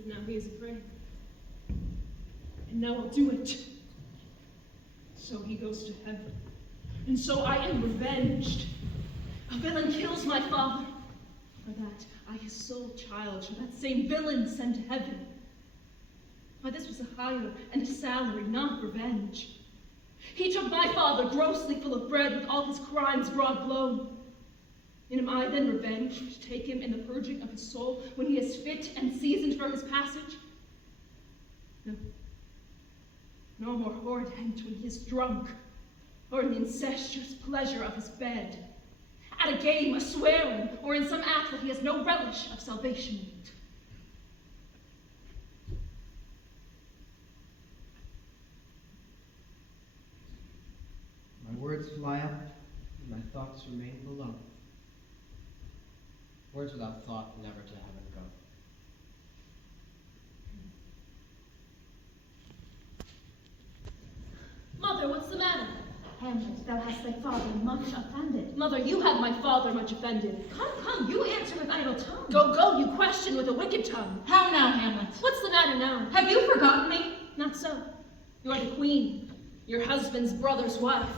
But now he is afraid. And now I'll do it. So he goes to heaven. And so I am revenged. A villain kills my father. For that, I, his sole child, shall that same villain send to heaven. Why, this was a hire and a salary, not revenge. He took my father, grossly full of bread, with all his crimes broad blown. And am I then revenged to take him in the purging of his soul, when he is fit and seasoned for his passage? No. No more horrid hent when he is drunk, or in the incestuous pleasure of his bed, at a game, a swearing, or in some act that he has no relish of salvation in it. My words fly up, and my thoughts remain below. Words without thought never to heaven go. Mother, what's the matter? Hamlet, thou hast thy father much offended. Mother, you have my father much offended. Come, you answer with idle tongue. Go, you question with a wicked tongue. How now, Hamlet? What's the matter now? Have you forgotten me? Not so. You are the queen, your husband's brother's wife.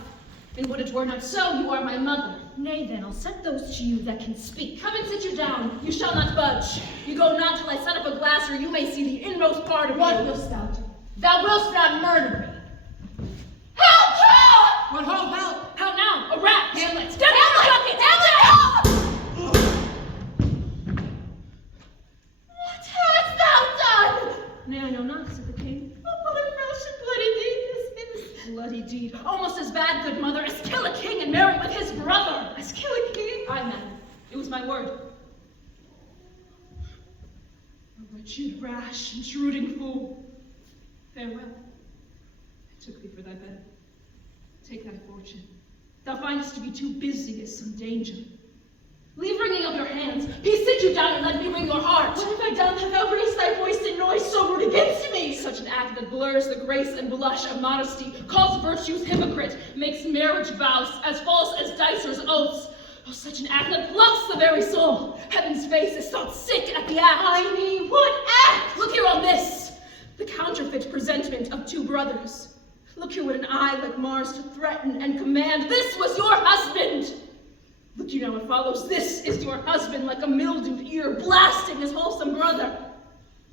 And would it were not so, you are my mother. Nay then, I'll set those to you that can speak. Come and sit you down. You shall not budge. You go not till I set up a glass, or you may see the inmost part of What you. wilt thou do? Thou wilt not murder me. Help! Help! What ho, help? How now? A rat! Hamlet! Get in the bucket! Hamlet! What hast thou done? Nay, I know not, said the king. Oh, what a gross and bloody deed this is. Bloody deed. Almost as bad, good mother, as kill a king and marry with his brother. As kill a king? Aye, madam. It was my word. A wretched, rash, intruding fool. Farewell. I took thee for thy bed. Take thy fortune. Thou findest to be too busy is some danger. Leave wringing of your hands. Peace, sit you down and let me wring your heart. What have I done that thou raised thy voice in noise so rude against me? Such an act that blurs the grace and blush of modesty, calls virtue's hypocrite, makes marriage vows as false as dicers' oaths. Oh, such an act that plucks the very soul. Heaven's face is thought sick at the act. I mean, what act? Look here on this, the counterfeit presentment of two brothers. Look here with an eye like Mars to threaten and command. This was your husband. Look you now what follows. This is your husband like a mildewed ear blasting his wholesome brother.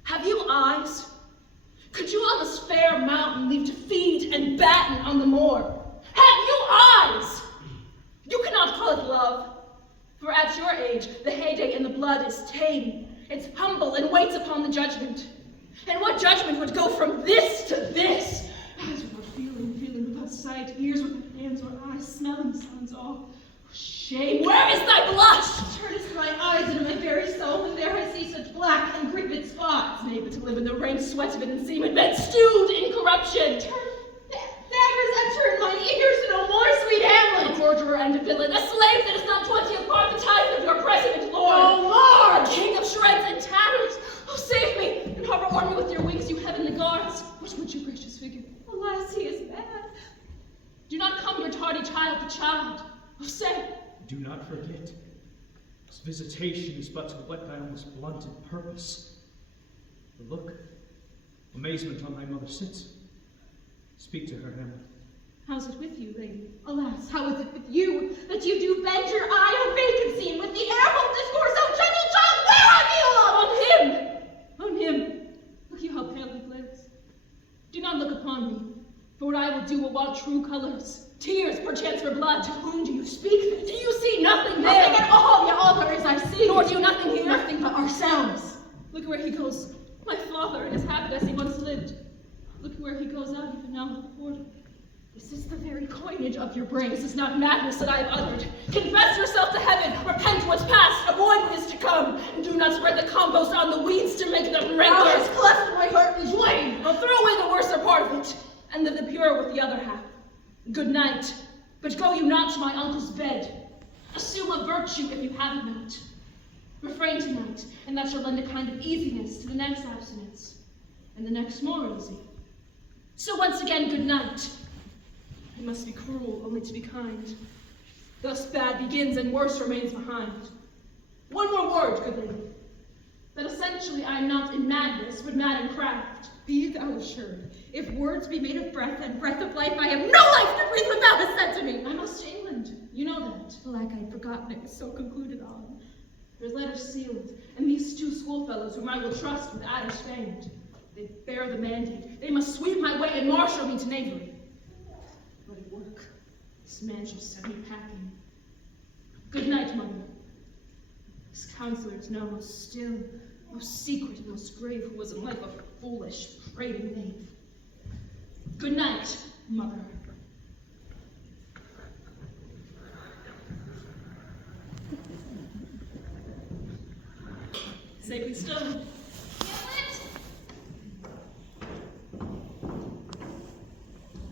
Have you eyes? Could you on this fair mountain leave to feed and batten on the moor? Have you eyes? You cannot call it love, for at your age the heyday in the blood is tame. It's humble and waits upon the judgment. And what judgment would go from this to this? Eyes without feeling without sight, ears without hands or eyes, smelling sounds all. Shame, where is thy blush? Turnest my eyes into my very soul, and there I see such black and gripped spots. Nay, but to live in the rank sweat of it and seem in bed stewed in corruption. Daggers enter in mine ears no more, sweet Hamlet. A murderer and a villain, a slave that is not 20th part the tithe of your president lord. No more! A king of shreds and tatters. Oh, save me, and hover o'er me with your wings, you heavenly guards. What would you, gracious figure? Alas, he is mad. Do not come your tardy child to child. Oh, say. Do not forget, this visitation is but to whet thy almost blunted purpose. The look, amazement on thy mother sits. Speak to her, Hamlet. How's it with you, lady? Alas, how is it with you, that you do bend your eye on vacancy, and with the airful discourse, O gentle child, where have you On him! Look you how pale he glares. Do not look upon me, for what I will do will want true colors. Tears, perchance for blood. To whom do you speak? Do you see nothing there? Nothing at all, yet all there is I see. Nor do you nothing hear? Nothing but ourselves. Look where he goes. My father in his habit as he once lived. Look where he goes out even now at the portal. This is the very coinage of your brain. This is not madness that I have uttered. Confess yourself to heaven, repent what's past, avoid what is to come, and do not spread the compost on the weeds to make them Thou rankle. hast cleft my heart in twain. I'll throw away the worser part of it, and live the pure with the other half. Good night, but go you not to my uncle's bed. Assume a virtue if you have it not. Refrain tonight, and that shall lend a kind of easiness to the next abstinence, and the next more easy. So once again, good night. I must be cruel only to be kind. Thus bad begins and worse remains behind. One more word, good lady. that essentially I am not in madness, but mad in craft. Be thou assured, if words be made of breath and breath of life, I have no life to breathe without assent to me. I must to England, you know that. Alack, I'd forgotten it was so concluded on. Your letters sealed, and these two schoolfellows whom I will trust with adders famed. They bear the mandate. They must sweep my way and marshal me to knavery. But at work, this man shall set me packing. Good night, mother. This counselor is now most still, most secret, and most grave, who was in life a foolish, prating knave. Good night, mother. Safely stowed.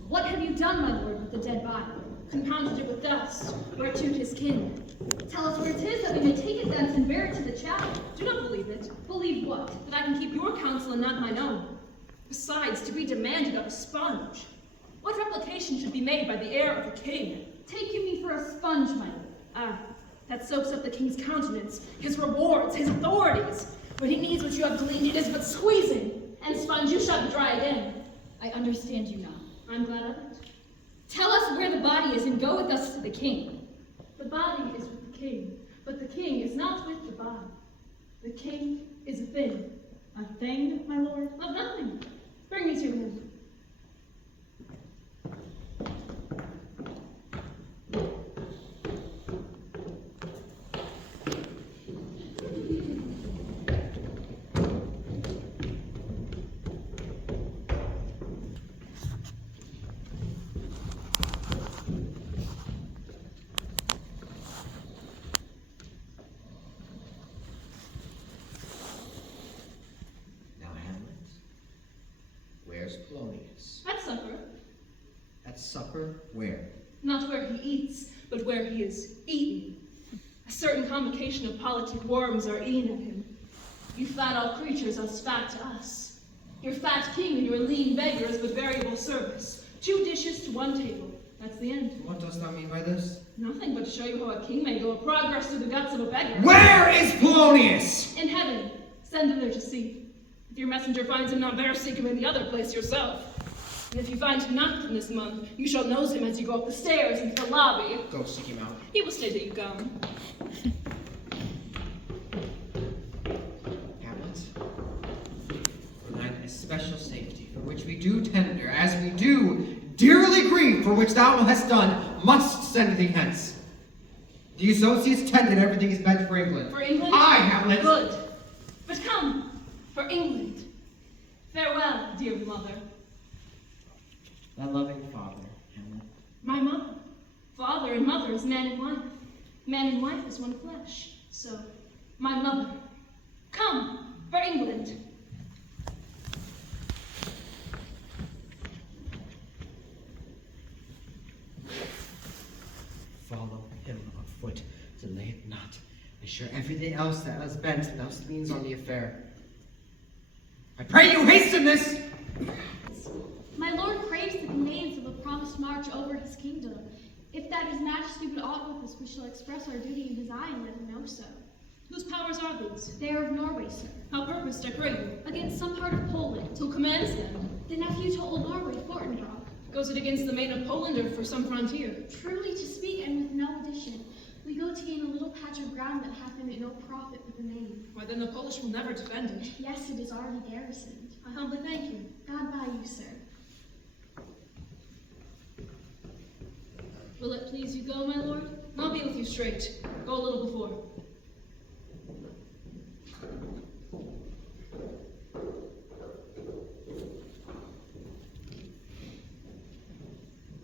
What have you done, my lord, with the dead body? Compounded it with dust, whereto 'tis kin. Tell us where it is, that we may take it thence and bear it to the chapel. Do not believe it. Believe what? That I can keep your counsel and not mine own. Besides, to be demanded of a sponge. What replication should be made by the heir of a king? Take you me for a sponge, my lord. Ah, that soaks up the king's countenance, his rewards, his authorities. When he needs what you have gleaned, it is but squeezing, and sponge you shall be dry again. I understand you now. I'm glad of it. Tell us where the body is and go with us to the king. The body is with the king, but the king is not with the body. The king is a thing. A thing, my lord? Of nothing. Bring me to him. Polonius. At supper. At supper, where? Not where he eats, but where he is eaten. A certain convocation of politic worms are eaten at him. You fat all creatures, us fat to us. Your fat king and your lean beggar is but variable service. 2 dishes to 1 table. That's the end. What dost thou mean by this? Nothing but to show you how a king may go a progress through the guts of a beggar. Where is Polonius? In heaven. Send thither to see. If your messenger finds him not there, seek him in the other place yourself. And if you find him not within this month, you shall nose him as you go up the stairs into the lobby. Go seek him out. He will stay till you come. Hamlet, for thine especial safety, for which we do tender, as we do dearly grieve for which thou hast done, must send thee hence. The associates tended everything is meant for England. For England? Aye, Hamlet. Good. But come, for England. Farewell, dear mother. Thy loving father, Hamlet. My mother. Father and mother is man and wife. Man and wife is one flesh. So, my mother. Come, for England. Follow him afoot, delay it not. Assure everything else that has bent and else leans on the affair. I pray you hasten this! My lord craves the conveyance of a promised march over his kingdom. If that his majesty would aught with us, we shall express our duty in his eye and let him know so. Whose powers are these? They are of Norway, sir. How purposed, I pray you? Against some part of Poland. Who commands them? The nephew to old Norway, Fortendog. Goes it against the main of Poland or for some frontier? Truly to speak, and with no addition, we go to gain a little patch of ground that hath in it no profit but the name. Why then the Polish will never defend it. Yes, it is already garrisoned. I humbly thank you. God by you, sir. Will it please you go, my lord? I'll be with you straight. Go a little before.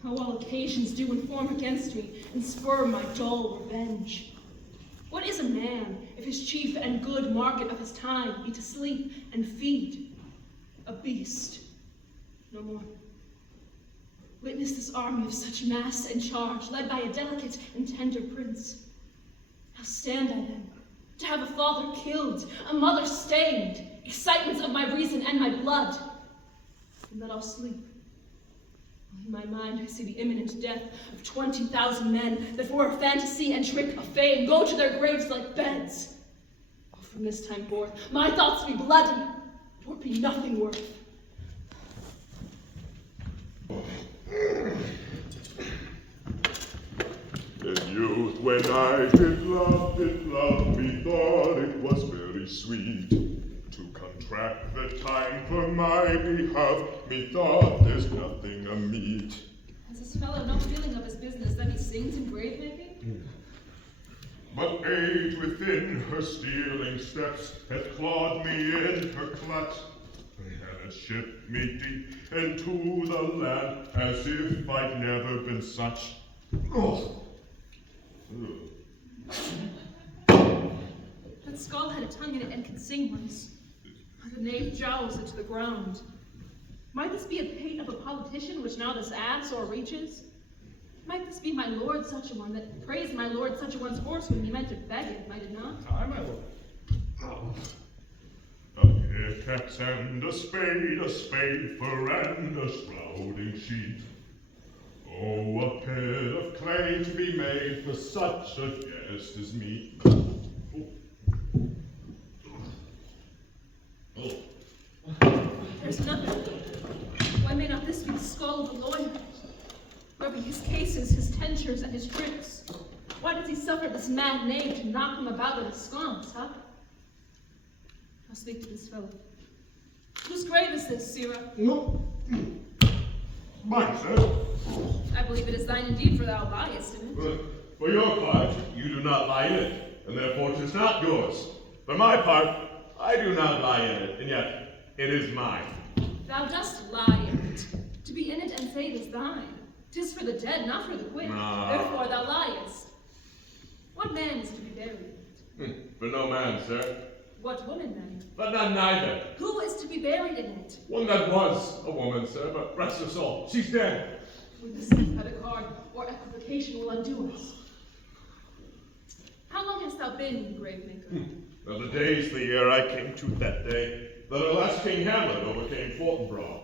How all occasions do inform against me and spur my dull revenge. What is a man if his chief and good market of his time be to sleep and feed? A beast, no more. Witness this army of such mass and charge, led by a delicate and tender prince. How stand I then, to have a father killed, a mother stained, excitements of my reason and my blood, and that I'll sleep. In my mind I see the imminent death of 20,000 men that for a fantasy and trick of fame go to their graves like beds. Oh, from this time forth, my thoughts be bloody, or be nothing worth. In youth, when I did love, methought it was very sweet to contract the time for my behalf. Methought there's nothing a meet. Has this fellow no feeling of his business that he sings in grave making? But age within her stealing steps hath clawed me in her clutch, and had shipped me deep into the land as if I'd never been such. Oh. That skull had a tongue in it and could sing once. The knave jowls it to the ground. Might this be a pate of a politician which now this ass o'erreaches? Might this be my lord such a one that praised my lord such a one's horse when he meant to beg it, might it not? Aye, my lord. A pickaxe and a spade for and a sprouting sheet. Oh, a pit of clay to be made for such a guest as me. There's nothing. Why may not this be the skull of a lawyer? Where be his cases, his tentures, and his tricks? Why does he suffer this mad knave to knock him about with his sconce, huh? I'll speak to this fellow. Whose grave is this, Sirrah? No. Mine, sir. I believe it is thine indeed, for thou liest in it. For your part, you do not lie in it, and therefore 'tis not yours. For my part, I do not lie in it, and yet it is mine. Thou dost lie in it. To be in it and say it is thine. 'Tis for the dead, not for the quick. Therefore thou liest. What man is to be buried in it? For no man, sir. What woman then? But none neither. Who is to be buried in it? One that was a woman, sir, but rest her soul, she's dead. With the sent by the card, or equivocation will undo us. How long hast thou been, grave maker? Well, the day's the year I came to that day, that our last King Hamlet overcame Fortinbras.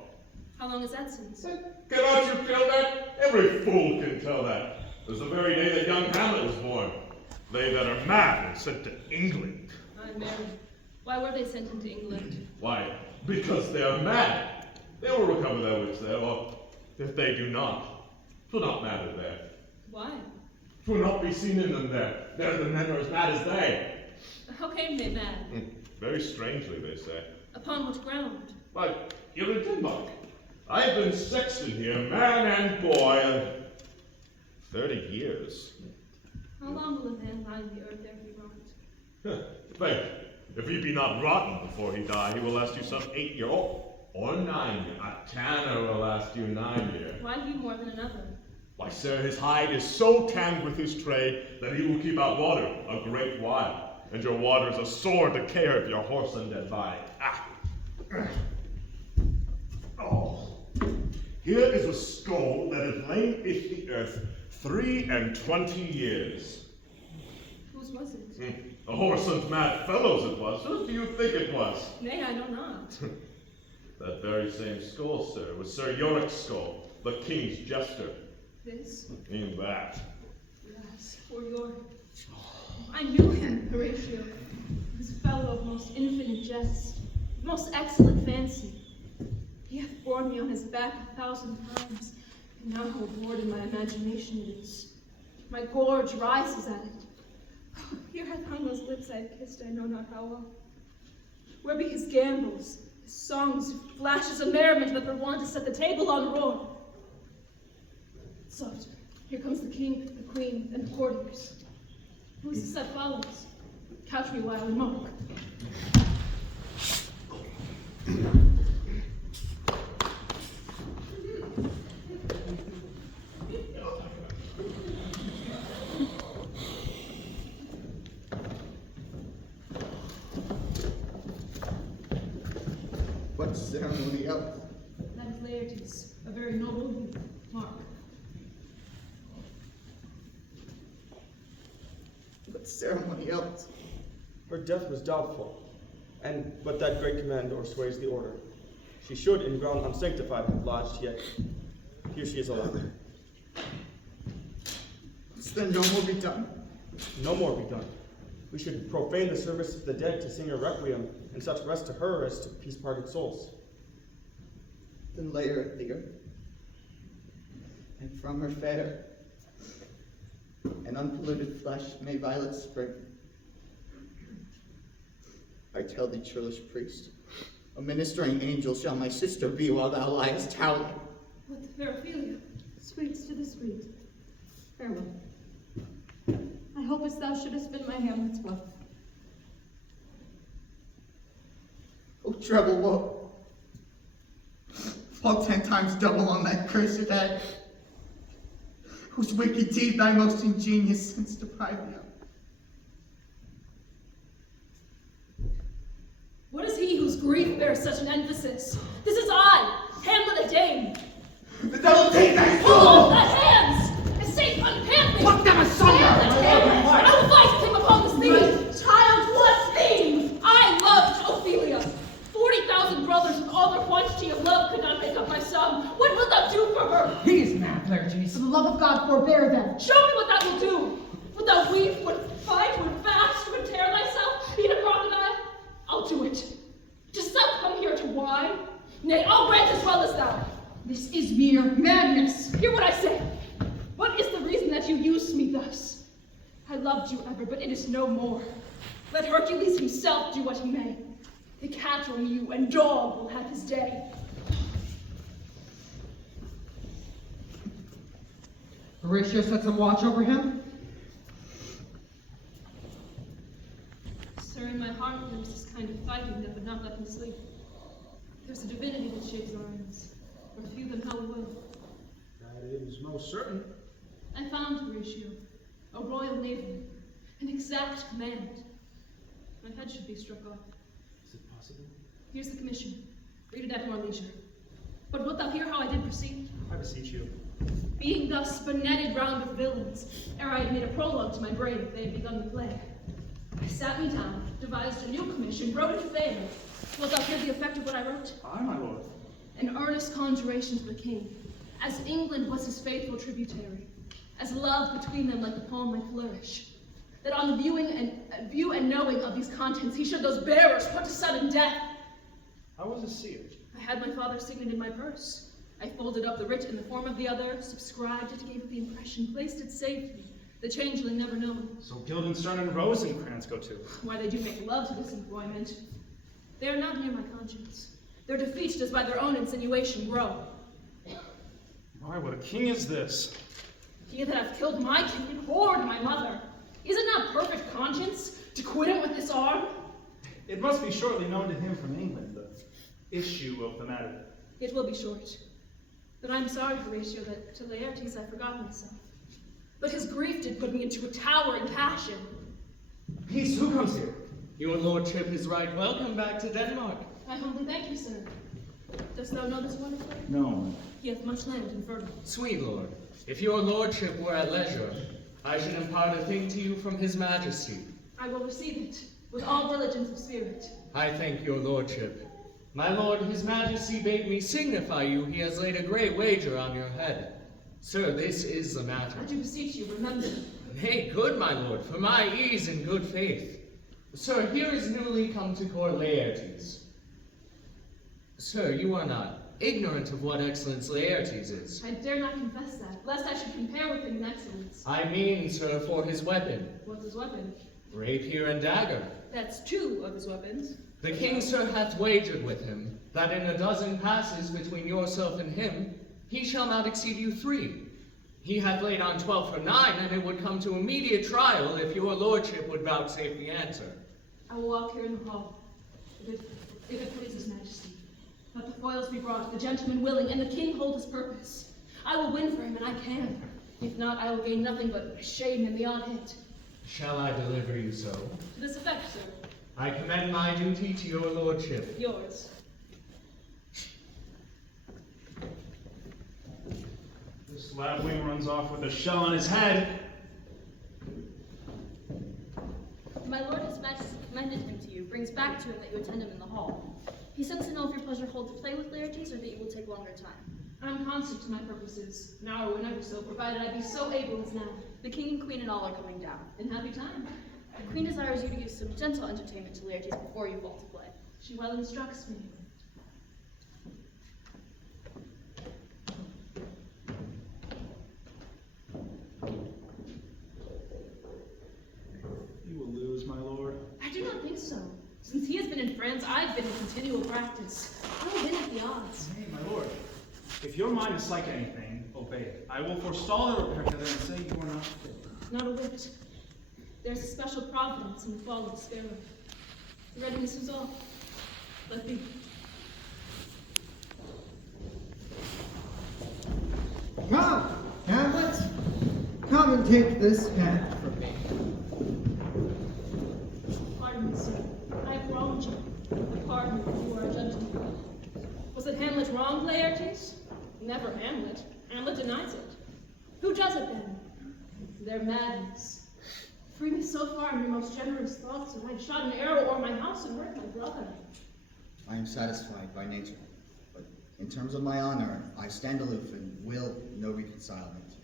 How long is that since? Cannot you tell that? Every fool can tell that. It was the very day that young Hamlet was born. They that are mad and sent to England. I'm married. Why were they sent into England? Why? Because they are mad. They will recover their wits there, or if they do not, 'twill not matter there. Why? 'Twill not be seen in them there. There the men are as mad as they. How came they mad? Very strangely, they say. Upon what ground? Why, here in Denmark. I've been sexton here, man and boy, 30 years. How long will a man lie in the earth ere he rot? Faith, if he be not rotten before he die, he will last you some 8 year old, or 9 year. A tanner will last you 9 year. Why he more than another? Why, sir, his hide is so tanned with his trade that he will keep out water a great while, and your water is a sore decay of your horse and dead body. Oh, here is a skull that hath lain in the earth 23 years. Whose was it? A horse and mad fellow's it was. Who do you think it was? Nay, I know not. That very same skull, sir, was Sir Yorick's skull, the king's jester. This? In that. Yes, for your... I knew him, Horatio. He was a fellow of most infinite jest, most excellent fancy. He hath borne me on his back 1,000 times, and now how bored in my imagination it is. My gorge rises at it. Here hath hung those lips I have kissed I know not how long. Where be his gambols, his songs, flashes of merriment that were wont to set the table on roar? Soft, here comes the king, the queen, and the courtiers. Who is this that follows? Couch me while I mark. What ceremony else? That is Laertes, a very noble youth. Mark. What ceremony else? Her death was doubtful, and but that great commandor sways the order. She should in ground unsanctified have lodged, yet here she is alive. Must then no more be done? No more be done. We should profane the service of the dead to sing a requiem and such rest to her as to peace-parted souls. Then lay her at the earth, and from her fair and unpolluted flesh may violets spring. I tell thee, churlish priest, a ministering angel shall my sister be while thou liest howling. What the fair Ophelia? Sweets to the sweet. Farewell. I hope as thou shouldest been my Hamlet's wife. O treble woe, fall 10 times double on that cursed head, whose wicked deed thy most ingenious sense deprived me of. What is he whose grief bears such an emphasis? This is I, Hamlet a Dane. The devil take thy Hold soul! the hands! Escape, unpant me! Pluck them asunder! I will fight him upon this theme! Child, what theme? I loved Ophelia. 40,000 brothers with all their quantity of love could not make up my sum. What wilt thou do for her? He is mad, Laertes. For the love of God, forbear them. Show me what that will do. Would thou weep, would fight, would fast, would tear thyself, eat a crocodile? I'll do it. Dost thou come here to whine? Nay, I'll grant as well as thou. This is mere madness. Hear what I say. What is the reason that you used me thus? I loved you ever, but it is no more. Let Hercules himself do what he may. The cat will mew, and dog will have his day. Horatio set some watch over him? Sir, in my heart there is this kind of fighting that would not let me sleep. There's a divinity that shapes our ends, or few them how it will. That is most certain. I found Horatio, a royal naval, an exact command. My head should be struck off. Is it possible? Here's the commission. Read it at more leisure. But wilt thou hear how I did proceed? I beseech you. Being thus benetted round with villains, ere I had made a prologue to my brain, they had begun the play. I sat me down, devised a new commission, wrote it fair. Wilt thou hear the effect of what I wrote? Aye, my lord. An earnest conjuration to the king, as England was his faithful tributary, as love between them like the palm might flourish, that on the view and knowing of these contents, he should those bearers put to sudden death. How was it sealed? I had my father's signet in my purse. I folded up the writ in the form of the other, subscribed it, gave it the impression, placed it safely, the changeling never known. So Guildenstern and Rosencrantz go too. Why, they do make love to this employment. They are not near my conscience. Their defeat does by their own insinuation grow. My, what a king is this? He that hath killed my king and whored my mother. Is it not perfect conscience to quit him with this arm? It must be shortly known to him from England, the issue of the matter. It will be short. But I'm sorry, Horatio, that to Laertes I forgot myself. But his grief did put me into a towering passion. Peace, who comes here? Your lordship is right. Welcome back to Denmark. I humbly thank you, sir. Dost thou know this wonderful? No. He hath much land and fertile. Sweet lord, if your lordship were at leisure, I should impart a thing to you from his majesty. I will receive it, with all diligence of spirit. I thank your lordship. My lord, his majesty bade me signify you he has laid a great wager on your head. Sir, this is the matter. I do beseech you, remember. Nay, good my lord, for my ease and good faith. Sir, here is newly come to court Laertes. Sir, you are not ignorant of what excellence Laertes is. I dare not confess that, lest I should compare with him in excellence. I mean, sir, for his weapon. What's his weapon? Rapier and dagger. That's two of his weapons. The king, sir, hath wagered with him, that in a dozen passes between yourself and him, he shall not exceed you 3. He hath laid on 12 for 9, and it would come to immediate trial if your lordship would vouchsafe the answer. I will walk here in the hall, if it please his majesty. Let the foils be brought, the gentleman willing, and the king hold his purpose. I will win for him, and I can. If not, I will gain nothing but shame and the odd hit. Shall I deliver you so? To this effect, sir. I commend my duty to your lordship. Yours. This lapwing runs off with a shell on his head. My lord, his majesty commended him to you, brings back to him that you attend him in the hall. He sends to know if your pleasure hold to play with Laertes, or that you will take longer time. I'm constant to my purposes, now or whenever so, provided I be so able as now. The king and queen and all are coming down. In happy time. The queen desires you to use some gentle entertainment to Laertes before you fall to play. She well instructs me. You will lose, my lord. I do not think so. Since he has been in France, I've been in continual practice. I win at the odds. Nay, my lord. If your mind is like anything, obey it. I will forestall the repair hither and say you are not fit. Not a whit. There's a special providence in the fall of the sparrow. The readiness is all. Let be. Come, Hamlet. Come and take this hand from me. Pardon me, sir. I have wronged you. I pardon you, you are a gentleman. Was it Hamlet wronged Laertes? Never Hamlet. Hamlet denies it. Who does it then? Their madness. Free me so far in your most generous thoughts, and I'd shot an arrow o'er my house and hurt my brother. I am satisfied by nature, but in terms of my honor, I stand aloof and will no reconcilement.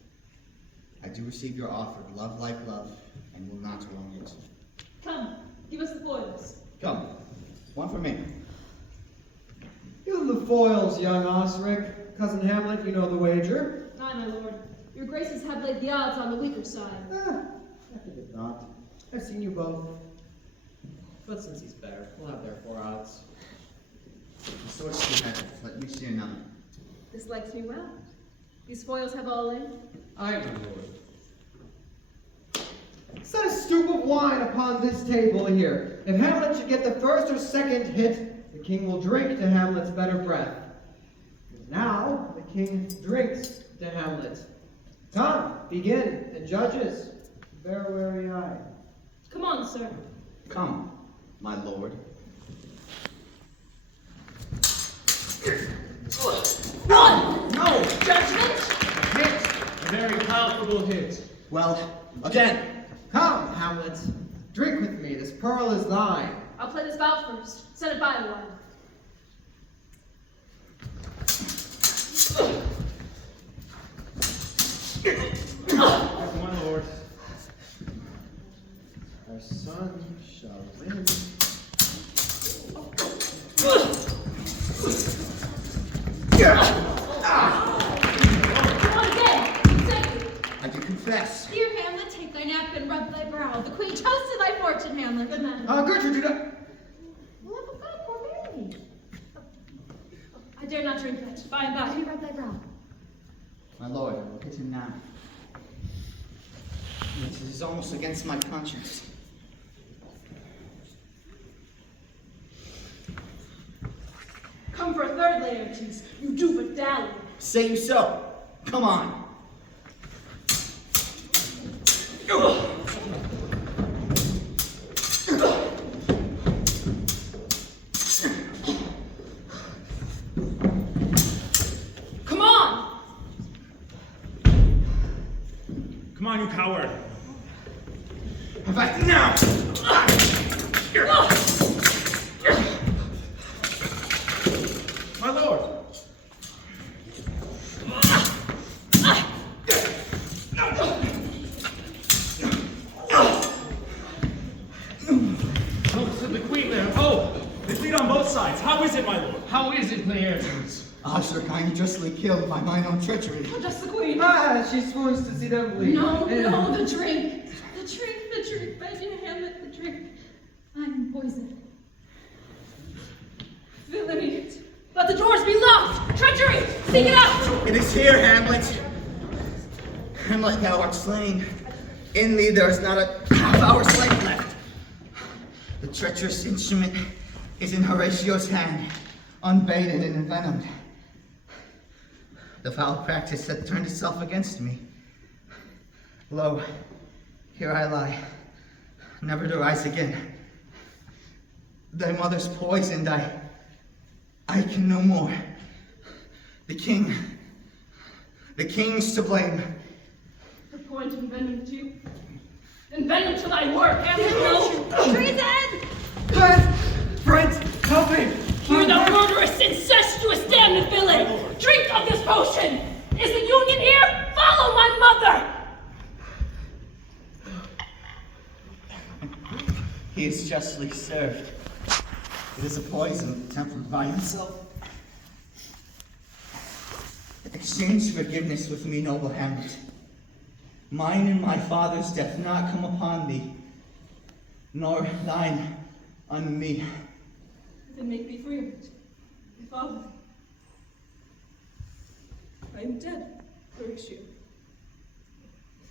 I do receive your offer, love like love, and will not wrong it. Come, give us the foils. Come, one for me. Give him the foils, young Osric. Cousin Hamlet, you know the wager. Aye, my lord. Your graces have laid the odds on the weaker side. I think it not. I've seen you both. But since he's better, we'll have their 4 odds. The sword's too heavy. Let me see another. This likes me well. These foils have all in. Aye, my lord. Set a stoop of wine upon this table here. If Hamlet should get the first or second hit, the king will drink to Hamlet's better breath. And now the king drinks to Hamlet. Come, begin, and judges, bear a wary eye. Come on, sir. Come, my lord. Run! No! Judgment? Hit! A very palpable hit. Well, again. Come, Hamlet, drink with me. This pearl is thine. I'll play this bout first. Set it by a while. Careful, my lord. Our son shall win. Come on again. Say, I do confess. Dear Hamlet, take thy napkin, rub thy brow. The queen toasted thy fortune, Hamlet. good man. Gertrude, do not. Love of God, forbear me. I dare not drink that. By and Let me by. rub thy brow. My lord, I will hit him now. This is almost against my conscience. Come for a third, Laertes. You do but dally. Say you so. Come on. Come on! Come on, you coward. Back now! My lord. Oh, to the queen there. Oh, they bleed on both sides. How is it, my lord? How is it, Laertes? Osric, I am justly killed by mine own treachery. Oh, just the queen. She swoons to see them bleed. No, And- no, the drink. The drink, my dear Hamlet, the drink. I'm poisoned. Villainy. Let the doors be locked. Treachery. Seek it out. It is here, Hamlet. Hamlet, thou art slain. In thee there is not a half hour's life left. The treacherous instrument is in Horatio's hand, unbaited and envenomed. The foul practice hath turned itself against me. Lo, here I lie, never to rise again. Thy mother's poisoned, I can no more. The king's to blame. The point envenom too. Envenom to thy work. Hamlet, no. Treason! Friends, help me! You the murderous, incestuous, damned villain! Drink of this potion! Is the union here? Follow my mother! he is justly served. It is a poison tempered by himself. Exchange forgiveness with me, noble Hamlet. Mine and my father's death not come upon thee, nor thine on me. Then make me free of it. My father. I am dead, Horatio.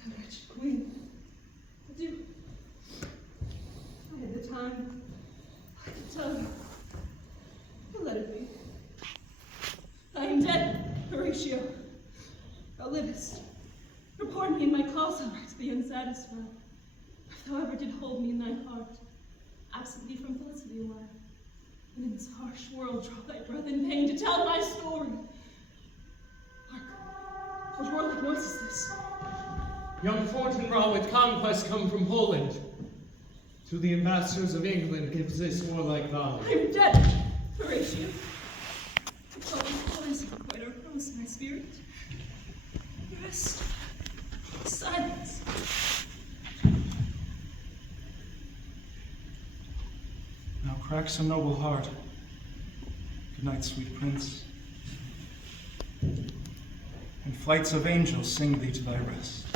That wretched queen. But you. I had the time. I could tell you. You let it be. I am dead, Horatio. Thou livest. Report me in my cause, thou art to be unsatisfied. If thou ever did hold me in thy heart, absent thee from felicity a while, and in this harsh world draw thy breath in pain to tell my story. Hark, what warlike noise is this? Young Fortinbras with conquest come from Poland. To the ambassadors of England gives this warlike vow. I am dead, Horatio. The troubled poison quite o'ergrows my spirit. Rest. Silence. Now crack some noble heart. Good night, sweet prince. And flights of angels sing thee to thy rest.